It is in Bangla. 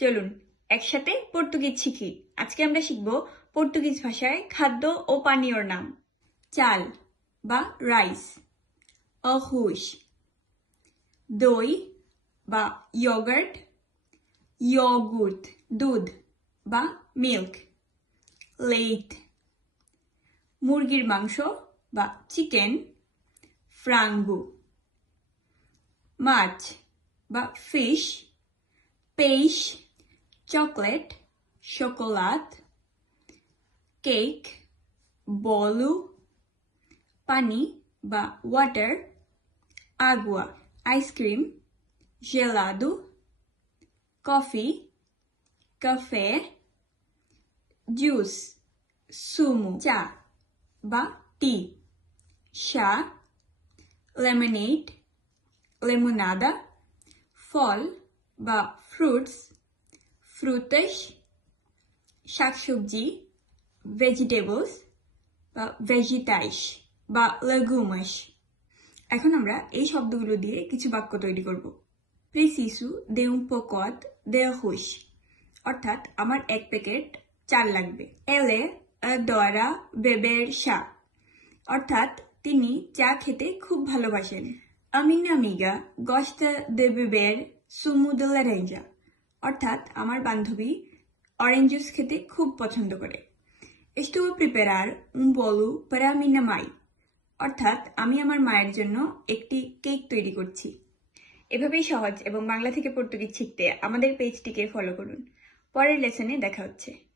চলুন, একসাথে পর্তুগিজ শিখি। আজকে আমরা শিখব পর্তুগিজ ভাষায় খাদ্য ও পানীয়র নাম। চাল বা রাইস। অহুস দই বা ইয়োগার্ট। ইয়োগুর্ট, দুধ বা মিল্ক। লেট মুরগির মাংস বা চিকেন। ফ্রাঙ্গু। মাছ বা ফিশ। পেইশ চকলেট শোকোলাত কেক বলু পানি বা water Água ice cream জেলাদু coffee cafe juice সুমু চা বা টি চা লেমনেড লেমনাদা ফল বা ফ্রুটস ফ্রুটাস শাকসবজি ভেজিটেবলস বা ভেজিটাইস বা লেগুমাস এখন আমরা এই শব্দগুলো দিয়ে কিছু বাক্য তৈরি করব। প্রিসিসু দে un pocot de arroz. অর্থাৎ আমার এক প্যাকেট চাল লাগবে। এলে দরা বেবের চা। অর্থাৎ তিনি চা খেতে খুব ভালোবাসেন। আমিনা আমিগা গস্তা sumo de laranja অর্থাৎ আমার বান্ধবী অরেঞ্জ জুস খেতে খুব পছন্দ করে। এস্টু প্রিপেয়ার উম বলু প্যারামিনা মাই অর্থাৎ আমি আমার মায়ের জন্য একটি কেক তৈরি করছি। এভাবেই সহজ এবং বাংলা থেকে পর্তুগিজ শিখতে আমাদের পেজটিকে ফলো করুন। পরের লেসনে দেখা হচ্ছে।